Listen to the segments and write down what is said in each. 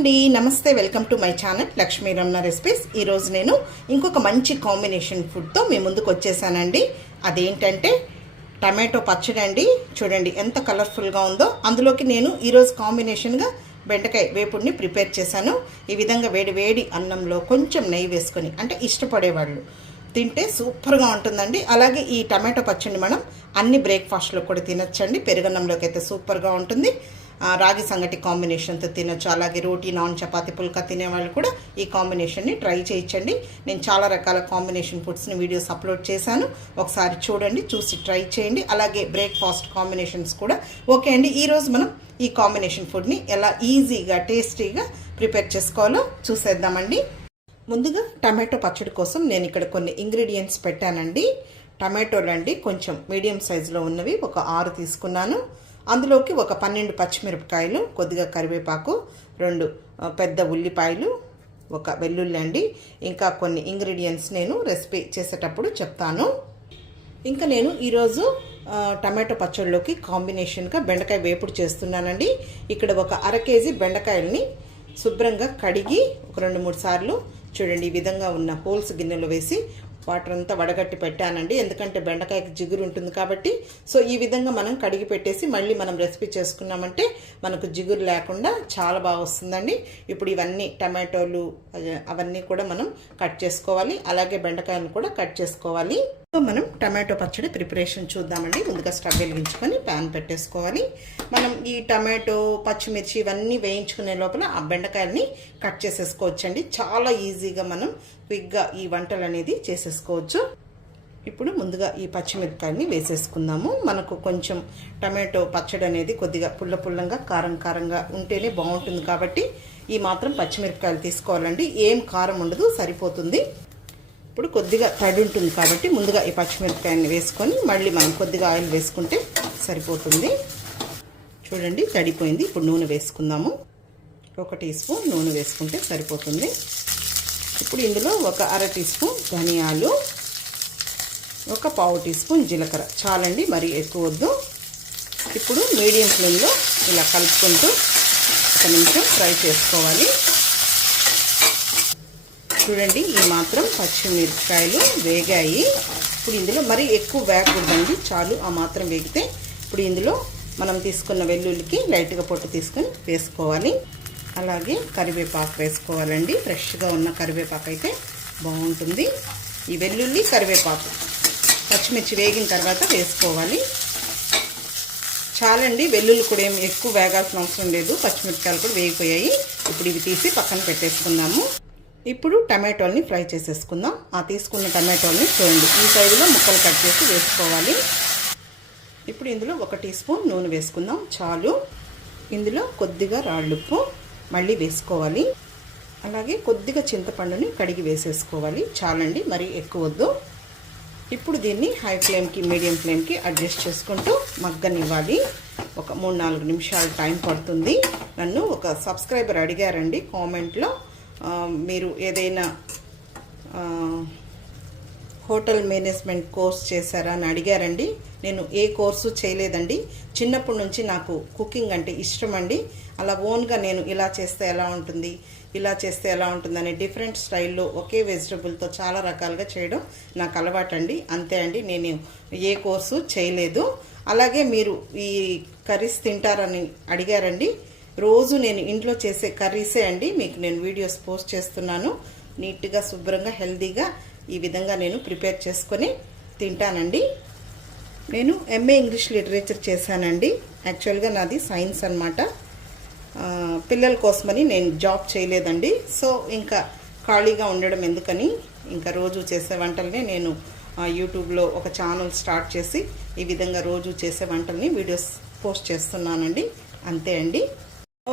అండి, నమస్తే. Welcome to my channel Lakshmi Ramana recipes. ఈరోజు నేను ఇంకొక మంచి కాంబినేషన్ ఫుడ్తో మీ ముందుకు వచ్చేసానండి. అదేంటంటే టమాటో పచ్చడి అండి. చూడండి ఎంత కలర్ఫుల్గా ఉందో. అందులోకి నేను ఈరోజు కాంబినేషన్గా బెండకాయ వేపుడిని ప్రిపేర్ చేశాను. ఈ విధంగా వేడి వేడి అన్నంలో కొంచెం నెయ్యి వేసుకొని, అంటే ఇష్టపడేవాళ్ళు తింటే సూపర్గా ఉంటుందండి. అలాగే ఈ టమాటో పచ్చడిని మనం అన్ని బ్రేక్ఫాస్ట్లో కూడా తినొచ్చండి. పెరుగన్నంలోకి అయితే సూపర్గా ఉంటుంది. రాగి సంగటి కాంబినేషన్తో తినొచ్చు. అలాగే రోటీ, నాన్, చపాతీ, పుల్కా తినేవాళ్ళు కూడా ఈ కాంబినేషన్ని ట్రై చేయించండి. నేను చాలా రకాల కాంబినేషన్ ఫుడ్స్ని వీడియోస్ అప్లోడ్ చేశాను, ఒకసారి చూడండి, చూసి ట్రై చేయండి. అలాగే బ్రేక్ఫాస్ట్ కాంబినేషన్స్ కూడా ఓకే అండి. ఈరోజు మనం ఈ కాంబినేషన్ ఫుడ్ని ఎలా ఈజీగా టేస్టీగా ప్రిపేర్ చేసుకోవాలో చూసేద్దామండి. ముందుగా టమాటో పచ్చడి కోసం నేను ఇక్కడ కొన్ని ఇంగ్రీడియంట్స్ పెట్టానండి. టమాటోలు అండి కొంచెం మీడియం సైజులో ఉన్నవి ఒక 6 తీసుకున్నాను. అందులోకి ఒక 12 పచ్చిమిరపకాయలు, కొద్దిగా కరివేపాకు, 2 పెద్ద ఉల్లిపాయలు, ఒక వెల్లుల్లి అండి. ఇంకా కొన్ని ఇంగ్రీడియంట్స్ నేను రెసిపీ చేసేటప్పుడు చెప్తాను. ఇంకా నేను ఈరోజు టమాటో పచ్చడిలోకి కాంబినేషన్గా బెండకాయ వేపుడు చేస్తున్నానండి. ఇక్కడ ఒక 1/2 కేజీ బెండకాయలని శుభ్రంగా కడిగి ఒక 2-3 సార్లు చూడండి ఈ విధంగా ఉన్న హోల్స్ గిన్నెలో వేసి వాటర్ అంతా వడగట్టి పెట్టానండి. ఎందుకంటే బెండకాయకి జిగురు ఉంటుంది కాబట్టి. సో ఈ విధంగా మనం కడిగి పెట్టేసి మళ్ళీ మనం రెసిపీ చేసుకున్నామంటే మనకు జిగురు లేకుండా చాలా బాగా వస్తుందండి. ఇప్పుడు ఇవన్నీ టమాటోలు అవన్నీ కూడా మనం కట్ చేసుకోవాలి. అలాగే బెండకాయలు కూడా కట్ చేసుకోవాలి. సో మనం టమాటో పచ్చడి ప్రిపరేషన్ చూద్దామండి. ముందుగా స్టవ్ వెలిగించుకొని ప్యాన్ పెట్టేసుకోవాలి. మనం ఈ టమాటో, పచ్చిమిర్చి ఇవన్నీ వేయించుకునే లోపల ఆ బెండకాయలని కట్ చేసేసుకోవచ్చండి. చాలా ఈజీగా మనం క్విక్గా ఈ వంటలు అనేది చేసేసుకోవచ్చు. ఇప్పుడు ముందుగా ఈ పచ్చిమిరపకాయని వేసేసుకుందాము. మనకు కొంచెం టమాటో పచ్చడి అనేది కొద్దిగా పుల్లంగా కారంగా ఉంటేనే బాగుంటుంది కాబట్టి ఈ మాత్రం పచ్చిమిరపకాయలు తీసుకోవాలండి. ఏం కారం ఉండదు, సరిపోతుంది. ఇప్పుడు కొద్దిగా తడి ఉంటుంది కాబట్టి ముందుగా ఈ పచ్చిమిరపకాయని వేసుకొని మళ్ళీ మనం కొద్దిగా ఆయిల్ వేసుకుంటే సరిపోతుంది. చూడండి తడిపోయింది. ఇప్పుడు నూనె వేసుకుందాము. 1 టీ స్పూన్ నూనె వేసుకుంటే సరిపోతుంది. ఇప్పుడు ఇందులో ఒక 1/2 టీ స్పూన్ ధనియాలు, ఒక 1/4 టీ స్పూన్ జీలకర్ర చాలండి, మరీ ఎక్కువ వద్దు. ఇప్పుడు మీడియం ఫ్లేమ్లో ఇలా కలుపుకుంటూ 1 నిమిషం ఫ్రై చేసుకోవాలి. చూడండి ఈ మాత్రం పచ్చిమిరపకాయలు వేగాయి. ఇప్పుడు ఇందులో మరీ ఎక్కువ వేగకూడదండి, చాలు ఆ మాత్రం వేగితే. ఇప్పుడు ఇందులో మనం తీసుకున్న వెల్లుల్లికి లైట్గా పొట్టు తీసుకొని వేసుకోవాలి. అలాగే కరివేపాకు వేసుకోవాలండి. ఫ్రెష్గా ఉన్న కరివేపాకు అయితే బాగుంటుంది. ఈ వెల్లుల్లి, కరివేపాకు, పచ్చిమిర్చి వేగిన తర్వాత వేసుకోవాలి. చాలండి, వెల్లుల్లి కూడా ఏం ఎక్కువ వేగాల్సిన అవసరం లేదు. పచ్చిమిరపకాయలు కూడా వేగిపోయాయి. ఇప్పుడు ఇవి తీసి పక్కన పెట్టేసుకుందాము. ఇప్పుడు టమాటోల్ని ఫ్రై చేసేసుకుందాం. ఆ తీసుకున్న టమాటోల్ని చూడండి ఈ సైజులో ముక్కలు కట్ చేసి వేసుకోవాలి. ఇప్పుడు ఇందులో 1 టీ స్పూన్ నూనె వేసుకుందాం, చాలు. ఇందులో కొద్దిగా రాళ్ళుప్పు మళ్ళీ వేసుకోవాలి. అలాగే కొద్దిగా చింతపండుని కడిగి వేసేసుకోవాలి. చాలండి, మరీ ఎక్కువ వద్దు. ఇప్పుడు దీన్ని హై ఫ్లేమ్కి, మీడియం ఫ్లేమ్కి అడ్జస్ట్ చేసుకుంటూ మగ్గనివ్వాలి. ఒక 3-4 నిమిషాలు టైం పడుతుంది. నన్ను ఒక సబ్స్క్రైబర్ అడిగారండి కామెంట్లో, మీరు ఏదైనా హోటల్ మేనేజ్మెంట్ కోర్స్ చేశారా అని అడిగారండి. నేను ఏ కోర్సు చేయలేదండి. చిన్నప్పటి నుంచి నాకు కుకింగ్ అంటే ఇష్టం అండి. అలా ఓన్గా నేను ఇలా చేస్తే ఎలా ఉంటుంది, ఇలా చేస్తే ఎలా ఉంటుంది అనే డిఫరెంట్ స్టైల్లో ఒకే వెజిటబుల్తో చాలా రకాలుగా చేయడం నాకు అలవాటండి. అంతే అండి, నేను ఏ కోర్సు చేయలేదు. అలాగే మీరు ఈ కర్రీస్ తింటారని అడిగారండి. రోజు నేను ఇంట్లో చేసే కర్రీసే అండి మీకు నేను వీడియోస్ పోస్ట్ చేస్తున్నాను. నీట్గా, శుభ్రంగా, హెల్తీగా ఈ విధంగా నేను ప్రిపేర్ చేసుకొని తింటానండి. నేను ఎంఏ ఇంగ్లీష్ లిటరేచర్ చేశానండి. యాక్చువల్గా నాది సైన్స్ అన్నమాట. పిల్లల కోసమని నేను జాబ్ చేయలేదండి. సో ఇంకా ఖాళీగా ఉండడం ఎందుకని ఇంకా రోజు చేసే వంటల్ని నేను యూట్యూబ్లో ఒక ఛానల్ స్టార్ట్ చేసి ఈ విధంగా రోజు చేసే వంటల్ని వీడియోస్ పోస్ట్ చేస్తున్నానండి. అంతే అండి.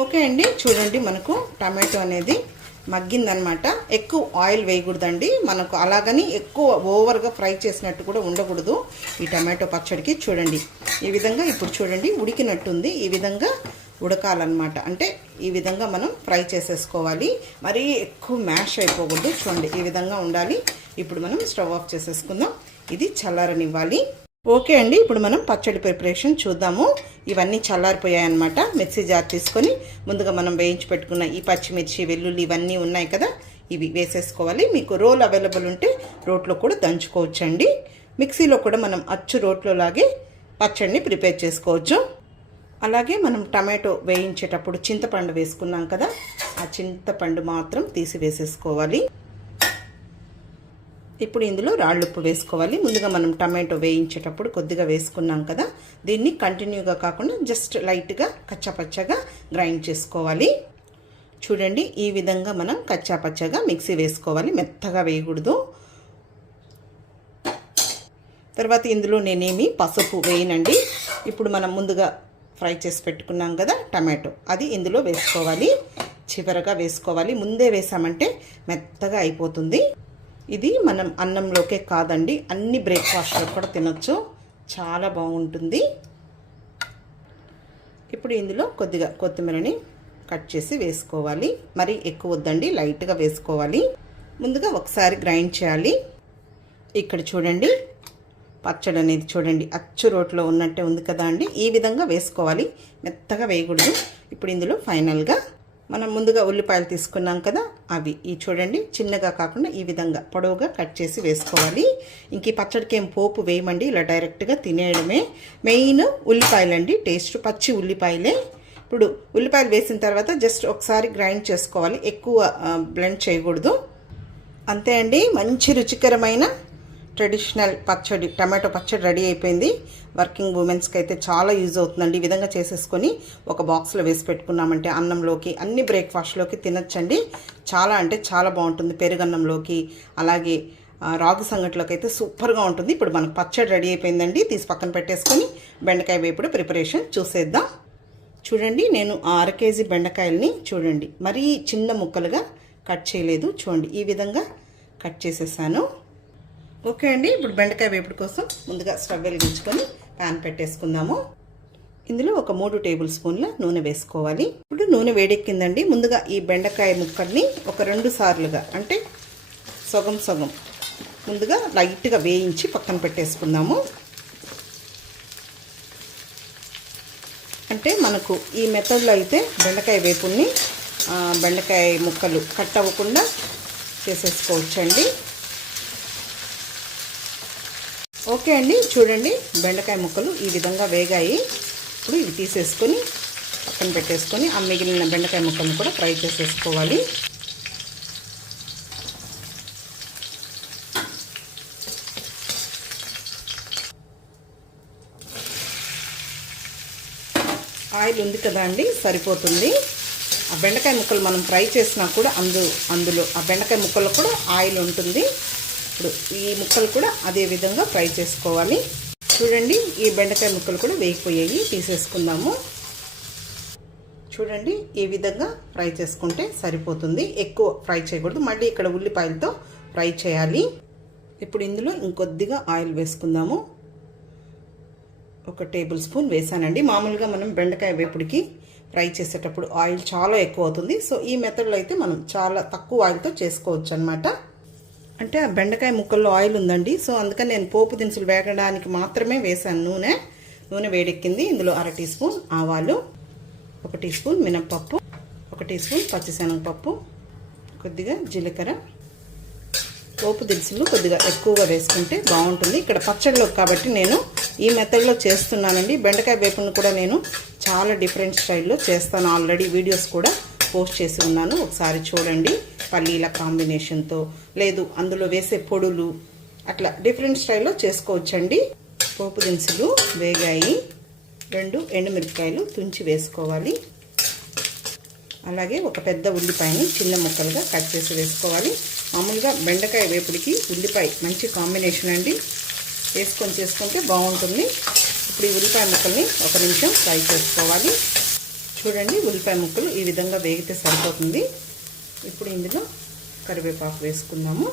ఓకే అండి, చూడండి మనకు టమాటో అనేది మగ్గిందనమాట. ఎక్కువ ఆయిల్ వేయకూడదండి మనకు, అలాగని ఎక్కువ ఓవర్గా ఫ్రై చేసినట్టు కూడా ఉండకూడదు ఈ టమాటో పచ్చడికి. చూడండి ఈ విధంగా ఇప్పుడు చూడండి ఉడికినట్టుంది. ఈ విధంగా ఉడకాలన్నమాట. అంటే ఈ విధంగా మనం ఫ్రై చేసేసుకోవాలి. మరీ ఎక్కువ మ్యాష్ అయిపోకూడదు. చూడండి ఈ విధంగా ఉండాలి. ఇప్పుడు మనం స్టవ్ ఆఫ్ చేసేసుకుందాం. ఇది చల్లారనివ్వాలి. ఓకే అండి, ఇప్పుడు మనం పచ్చడి ప్రిపరేషన్ చూద్దాము. ఇవన్నీ చల్లారిపోయాయన్నమాట. మిక్సీ జార్ తీసుకొని ముందుగా మనం వేయించి పెట్టుకున్న ఈ పచ్చిమిర్చి, వెల్లుల్లి ఇవన్నీ ఉన్నాయి కదా, ఇవి వేసేసుకోవాలి. మీకు రోల్ అవైలబుల్ ఉంటే రోట్లో కూడా దంచుకోవచ్చండి. మిక్సీలో కూడా మనం అచ్చు రోట్లో లాగే పచ్చడిని ప్రిపేర్ చేసుకోవచ్చు. అలాగే మనం టమాటో వేయించేటప్పుడు చింతపండు వేసుకున్నాం కదా, ఆ చింతపండు మాత్రం తీసి వేసేసుకోవాలి. ఇప్పుడు ఇందులో రాళ్ళుప్పు వేసుకోవాలి. ముందుగా మనం టమాటో వేయించేటప్పుడు కొద్దిగా వేసుకున్నాం కదా, దీన్ని కంటిన్యూగా కాకుండా జస్ట్ లైట్గా కచ్చాపచ్చగా గ్రైండ్ చేసుకోవాలి. చూడండి, ఈ విధంగా మనం కచ్చాపచ్చగా మిక్సీ వేసుకోవాలి, మెత్తగా వేయకూడదు. తర్వాత ఇందులో నేనేమి పసుపు వేయనండి. ఇప్పుడు మనం ముందుగా ఫ్రై చేసి పెట్టుకున్నాం కదా టమాటో, అది ఇందులో వేసుకోవాలి. చివరగా వేసుకోవాలి, ముందే వేసామంటే మెత్తగా అయిపోతుంది. ఇది మనం అన్నంలోకే కాదండి, అన్ని బ్రేక్ఫాస్ట్లో కూడా తినొచ్చు, చాలా బాగుంటుంది. ఇప్పుడు ఇందులో కొద్దిగా కొత్తిమీరని కట్ చేసి వేసుకోవాలి. మరి ఎక్కువ వద్దండి, లైట్గా వేసుకోవాలి. ముందుగా ఒకసారి గ్రైండ్ చేయాలి. ఇక్కడ చూడండి, పచ్చడి అనేది చూడండి అచ్చు రోట్లో ఉన్నట్టే ఉంది కదా అండి, ఈ విధంగా వేసుకోవాలి, మెత్తగా వేయకూడదు. ఇప్పుడు ఇందులో ఫైనల్గా మనం ముందుగా ఉల్లిపాయలు తీసుకున్నాం కదా, అవి ఈ చూడండి చిన్నగా కాకుండా ఈ విధంగా పొడవుగా కట్ చేసి వేసుకోవాలి. ఇంక ఈ పచ్చడికి ఏం పోపు వేయమండి, ఇలా డైరెక్ట్గా తినేయడమే. మెయిన్ ఉల్లిపాయలండి, టేస్ట్ పచ్చి ఉల్లిపాయలే. ఇప్పుడు ఉల్లిపాయలు వేసిన తర్వాత జస్ట్ ఒకసారి గ్రైండ్ చేసుకోవాలి, ఎక్కువ బ్లెండ్ చేయకూడదు. అంతే అండి, మంచి రుచికరమైన ట్రెడిషనల్ పచ్చడి, టమాటో పచ్చడి రెడీ అయిపోయింది. వర్కింగ్ ఉమెన్స్కి అయితే చాలా యూజ్ అవుతుందండి. ఈ విధంగా చేసేసుకొని ఒక బాక్స్లో వేసి పెట్టుకున్నామంటే అన్నంలోకి, అన్ని బ్రేక్ఫాస్ట్లోకి తినచ్చండి. చాలా అంటే చాలా బాగుంటుంది, పెరుగన్నంలోకి, అలాగే రాగి సంగటిలోకి అయితే సూపర్గా ఉంటుంది. ఇప్పుడు మనకు పచ్చడి రెడీ అయిపోయిందండి, తీసి పక్కన పెట్టేసుకొని బెండకాయ వేపుడు ప్రిపరేషన్ చూసేద్దాం. చూడండి, నేను 1/2 కేజీ బెండకాయలని చూడండి మరీ చిన్న ముక్కలుగా కట్ చేయలేదు, చూడండి ఈ విధంగా కట్ చేసేసాను. ఓకే అండి, ఇప్పుడు బెండకాయ వేపుడు కోసం ముందుగా స్టవ్ వెలిగించుకొని ప్యాన్ పెట్టేసుకుందాము. ఇందులో ఒక 3 టేబుల్ స్పూన్ల నూనె వేసుకోవాలి. ఇప్పుడు నూనె వేడెక్కిందండి. ముందుగా ఈ బెండకాయ ముక్కల్ని ఒక 2 సార్లుగా అంటే సగం సగం ముందుగా లైట్గా వేయించి పక్కన పెట్టేసుకుందాము. అంటే మనకు ఈ మెథడ్లో అయితే బెండకాయ వేపుల్ని బెండకాయ ముక్కలు కట్ అవ్వకుండా చేసేసుకోవచ్చండి. ఓకే అండి, చూడండి బెండకాయ ముక్కలు ఈ విధంగా వేగాయి. ఇప్పుడు ఇవి తీసేసుకొని పక్కన పెట్టేసుకొని ఆ మిగిలిన బెండకాయ ముక్కలను కూడా ఫ్రై చేసేసుకోవాలి. ఆయిల్ ఉంది కదా అండి, సరిపోతుంది. ఆ బెండకాయ ముక్కలు మనం ఫ్రై చేసినా కూడా అందులో ఆ బెండకాయ ముక్కల్లో కూడా ఆయిల్ ఉంటుంది. ఇప్పుడు ఈ ముక్కలు కూడా అదే విధంగా ఫ్రై చేసుకోవాలి. చూడండి, ఈ బెండకాయ ముక్కలు కూడా వేగిపోయాయి, తీసేసుకుందాము. చూడండి, ఈ విధంగా ఫ్రై చేసుకుంటే సరిపోతుంది, ఎక్కువ ఫ్రై చేయకూడదు. మళ్ళీ ఇక్కడ ఉల్లిపాయలతో ఫ్రై చేయాలి. ఇప్పుడు ఇందులో ఇంకొద్దిగా ఆయిల్ వేసుకుందాము. 1 టేబుల్ స్పూన్ వేసానండి. మామూలుగా మనం బెండకాయ వేపుడికి ఫ్రై చేసేటప్పుడు ఆయిల్ చాలా ఎక్కువ అవుతుంది. సో ఈ మెథడ్లో అయితే మనం చాలా తక్కువ ఆయిల్తో చేసుకోవచ్చు అనమాట. అంటే ఆ బెండకాయ ముక్కల్లో ఆయిల్ ఉందండి, సో అందుకని నేను పోపు దినుసులు వేగడానికి మాత్రమే వేసాను నూనె వేడెక్కింది. ఇందులో 1/2 టీ స్పూన్ ఆవాలు, 1 టీ స్పూన్ మినప్పప్పు, 1 టీ స్పూన్ పచ్చిశనగపప్పు, కొద్దిగా జీలకర్ర. పోపు దినుసులు కొద్దిగా ఎక్కువగా వేసుకుంటే బాగుంటుంది ఇక్కడ పచ్చడిలో, కాబట్టి నేను ఈ మెథడ్లో చేస్తున్నానండి. బెండకాయ వేపుని కూడా నేను చాలా డిఫరెంట్ స్టైల్లో చేస్తాను, ఆల్రెడీ వీడియోస్ కూడా పోస్ట్ చేసి ఉన్నాను, ఒకసారి చూడండి. పల్లీల కాంబినేషన్తో, లేదు అందులో వేసే పొడులు, అట్లా డిఫరెంట్ స్టైల్లో చేసుకోవచ్చండి. పోపు దినుసులు వేగాయి. 2 ఎండుమిరపకాయలు తుంచి వేసుకోవాలి. అలాగే ఒక పెద్ద ఉల్లిపాయని చిన్న ముక్కలుగా కట్ చేసి వేసుకోవాలి. మామూలుగా బెండకాయ వేపుడికి ఉల్లిపాయ మంచి కాంబినేషన్ అండి, వేసుకొని చేసుకుంటే బాగుంటుంది. ఇప్పుడు ఈ ఉల్లిపాయ ముక్కల్ని 1 నిమిషం ఫ్రై చేసుకోవాలి. చూడండి, ఉల్లిపాయ ముక్కలు ఈ విధంగా వేగితే సరిపోతుంది. ఇప్పుడు ఇందులో కరివేపాకు వేసుకుందాము.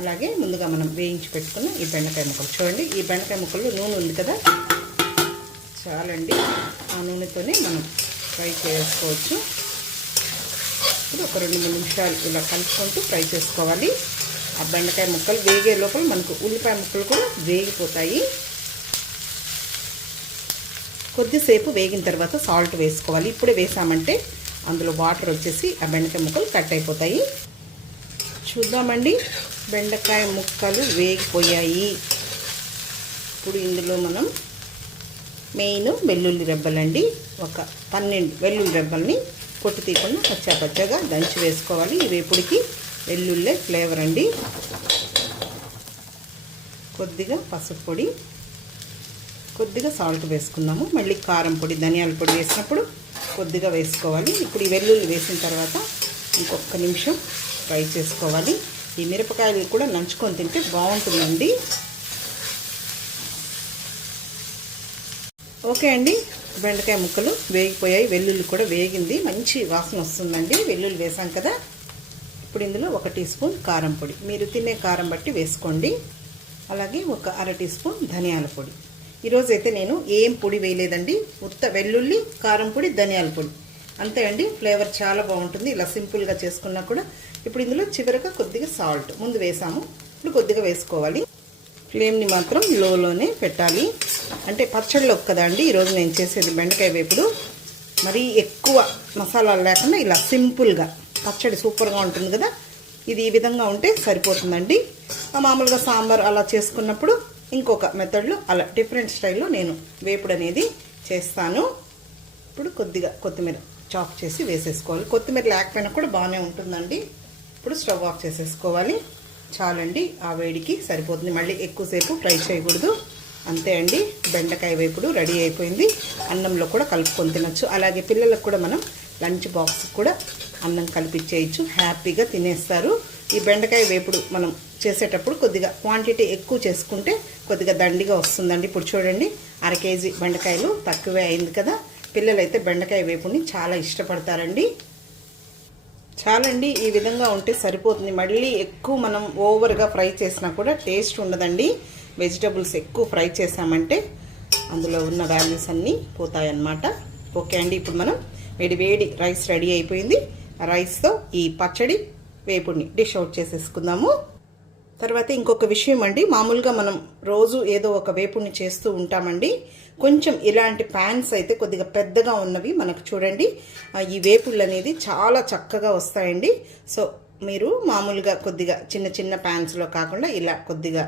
అలాగే ముందుగా మనం వేయించి పెట్టుకున్న ఈ బెండకాయ ముక్కలు, చూడండి ఈ బెండకాయ ముక్కల్లో నూనె ఉంది కదా, చాలండి, ఆ నూనెతోనే మనం ఫ్రై చేసుకోవచ్చు. ఇప్పుడు ఒక 2-3 నిమిషాలు ఇలా కలుపుకుంటూ ఫ్రై చేసుకోవాలి. ఆ బెండకాయ ముక్కలు వేగే లోపల మనకు ఉల్లిపాయ ముక్కలు కూడా వేగిపోతాయి. కొద్దిసేపు వేగిన తర్వాత సాల్ట్ వేసుకోవాలి. ఇప్పుడే వేసామంటే అందులో వాటర్ వచ్చేసి ఆ బెండకాయ ముక్కలు కట్ అయిపోతాయి. చూద్దామండి, బెండకాయ ముక్కలు వేగిపోయాయి. ఇప్పుడు ఇందులో మనం మెయిన్ వెల్లుల్లి రెబ్బలండి, ఒక 12 వెల్లుల్లి రెబ్బల్ని పొట్టు తీయకుండా పచ్చగా దంచి వేసుకోవాలి. ఈ వేపుడికి వెల్లుల్లే ఫ్లేవర్ అండి. కొద్దిగా పసుపు పొడి, కొద్దిగా సాల్ట్ వేసుకుందాము. మళ్ళీ కారం పొడి, ధనియాల పొడి వేసినప్పుడు కొద్దిగా వేసుకోవాలి. ఇప్పుడు ఈ వెల్లుల్లి వేసిన తర్వాత ఇంకొక నిమిషం ఫ్రై చేసుకోవాలి. ఈ మిరపకాయలు కూడా నంచుకొని తింటే బాగుంటుందండి. ఓకే అండి, బెండకాయ ముక్కలు వేగిపోయాయి, వెల్లుల్లి కూడా వేగింది, మంచి వాసన వస్తుందండి. వెల్లుల్లి వేసాం కదా. ఇప్పుడు ఇందులో 1 టీ స్పూన్ కారం పొడి, మీరు తినే కారం బట్టి వేసుకోండి. అలాగే ఒక 1/2 టీ స్పూన్ ధనియాల పొడి. ఈరోజు అయితే నేను ఏం పొడి వేయలేదండి, ఉత్త వెల్లుల్లి, కారం పొడి, ధనియాల పొడి అంతే అండి. ఫ్లేవర్ చాలా బాగుంటుంది ఇలా సింపుల్గా చేసుకున్నా కూడా. ఇప్పుడు ఇందులో చివరగా కొద్దిగా సాల్ట్ ముందు వేసాము, ఇప్పుడు కొద్దిగా వేసుకోవాలి. ఫ్లేమ్ని మాత్రం లోలోనే పెట్టాలి. అంటే పచ్చడిలో కదా అండి ఈరోజు నేను చేసేది బెండకాయ వేపుడు. మరీ ఎక్కువ మసాలాలు లేకుండా ఇలా సింపుల్గా పచ్చడి సూపర్గా ఉంటుంది కదా. ఇది ఈ విధంగా ఉంటే సరిపోతుందండి. మామూలుగా సాంబార్ అలా చేసుకున్నప్పుడు ఇంకొక మెథడ్లో అలా డిఫరెంట్ స్టైల్లో నేను వేపుడు అనేది చేస్తాను. ఇప్పుడు కొద్దిగా కొత్తిమీర చాప్ చేసి వేసేసుకోవాలి. కొత్తిమీర లేకపోయినా కూడా బాగానే ఉంటుందండి. ఇప్పుడు స్టవ్ ఆఫ్ చేసేసుకోవాలి. చాలండి, ఆ వేడికి సరిపోతుంది. మళ్ళీ ఎక్కువసేపు ఫ్రై చేయకూడదు. అంతే అండి, బెండకాయ వేపుడు రెడీ అయిపోయింది. అన్నంలో కూడా కలుపుకొని తినచ్చు. అలాగే పిల్లలకు కూడా మనం లంచ్ బాక్స్ కూడా అన్నం కలిపిచ్చేయచ్చు, హ్యాపీగా తినేస్తారు. ఈ బెండకాయ వేపుడు మనం చేసేటప్పుడు కొద్దిగా క్వాంటిటీ ఎక్కువ చేసుకుంటే కొద్దిగా దండిగా వస్తుందండి. ఇప్పుడు చూడండి, 1/2 కేజీ బెండకాయలు తక్కువే అయింది కదా. పిల్లలైతే బెండకాయ వేపుడిని చాలా ఇష్టపడతారండి. చాలండి, ఈ విధంగా ఉంటే సరిపోతుంది. మళ్ళీ ఎక్కువ మనం ఓవర్గా ఫ్రై చేసినా కూడా టేస్ట్ ఉండదండి. వెజిటబుల్స్ ఎక్కువ ఫ్రై చేసామంటే అందులో ఉన్న వాల్యూస్ అన్నీ పోతాయన్నమాట. ఓకే అండి, ఇప్పుడు మనం వేడి రైస్ రెడీ అయిపోయింది. రైస్తో ఈ పచ్చడి వేపుడిని డిష్ అవుట్ చేసేసుకుందాము. తర్వాత ఇంకొక విషయం అండి, మామూలుగా మనం రోజు ఏదో ఒక వేపుడిని చేస్తూ ఉంటామండి. కొంచెం ఇలాంటి ప్యాన్స్ అయితే కొద్దిగా పెద్దగా ఉన్నవి మనకు చూడండి, ఈ వేపుళ్ళు అనేది చాలా చక్కగా వస్తాయండి. సో మీరు మామూలుగా కొద్దిగా చిన్న ప్యాన్స్లో కాకుండా ఇలా కొద్దిగా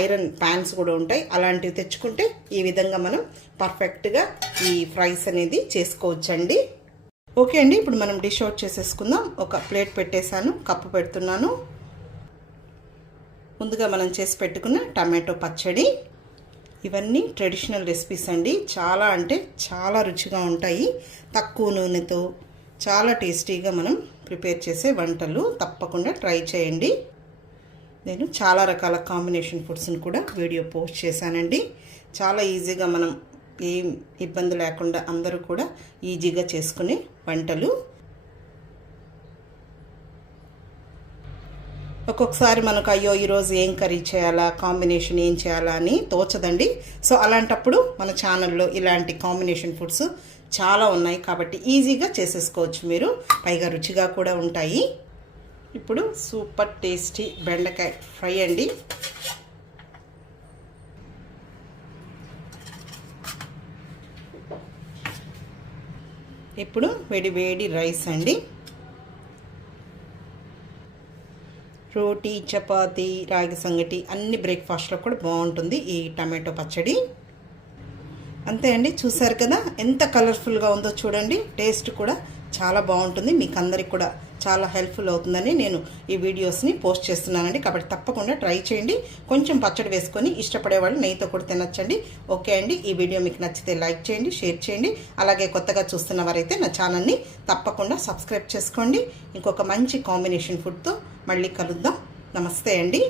ఐరన్ ప్యాన్స్ కూడా ఉంటాయి, అలాంటివి తెచ్చుకుంటే ఈ విధంగా మనం పర్ఫెక్ట్గా ఈ ఫ్రైస్ అనేది చేసుకోవచ్చండి. ఓకే అండి, ఇప్పుడు మనం డిష్ అవుట్ చేసేసుకుందాం. ఒక ప్లేట్ పెట్టేశాను, కప్పు పెడుతున్నాను. ముందుగా మనం చేసి పెట్టుకున్న టమాటో పచ్చడి. ఇవన్నీ ట్రెడిషనల్ రెసిపీస్ అండి, చాలా అంటే చాలా రుచిగా ఉంటాయి. తక్కువ నూనెతో చాలా టేస్టీగా మనం ప్రిపేర్ చేసే వంటలు, తప్పకుండా ట్రై చేయండి. నేను చాలా రకాల కాంబినేషన్ ఫుడ్స్ని కూడా వీడియో పోస్ట్ చేశానండి. చాలా ఈజీగా మనం ఏం ఇబ్బంది లేకుండా అందరూ కూడా ఈజీగా చేసుకునే వంటలు. ఒక్కొక్కసారి మనకు అయ్యో ఈరోజు ఏం కర్రీ చేయాలా, కాంబినేషన్ ఏం చేయాలా అని తోచదండి. సో అలాంటప్పుడు మన ఛానల్లో ఇలాంటి కాంబినేషన్ ఫుడ్స్ చాలా ఉన్నాయి కాబట్టి ఈజీగా చేసేసుకోవచ్చు మీరు, పైగా రుచిగా కూడా ఉంటాయి. ఇప్పుడు సూపర్ టేస్టీ బెండకాయ ఫ్రై అండి. ఇప్పుడు వేడి రైస్ అండి. రోటీ, చపాతీ, రాగి సంగటి అన్ని బ్రేక్ఫాస్ట్లో కూడా బాగుంటుంది ఈ టమాటో పచ్చడి. అంతే అండి, చూసారు కదా ఎంత కలర్ఫుల్గా ఉందో చూడండి. టేస్ట్ కూడా చాలా బాగుంటుంది, మీకు అందరికి కూడా చాలా హెల్ప్ఫుల్ అవుతుందని నేను ఈ వీడియోస్ని పోస్ట్ చేస్తున్నానండి. కాబట్టి తప్పకుండా ట్రై చేయండి. కొంచెం పచ్చడి వేసుకొని ఇష్టపడే వాళ్ళు నెయ్యితో కూడా తినచ్చండి. ఓకే అండి, ఈ వీడియో మీకు నచ్చితే లైక్ చేయండి, షేర్ చేయండి. అలాగే కొత్తగా చూస్తున్న వారైతే నా ఛానల్ని తప్పకుండా సబ్స్క్రైబ్ చేసుకోండి. ఇంకొక మంచి కాంబినేషన్ ఫుడ్తో మళ్ళీ కలుద్దాం. నమస్తే అండి.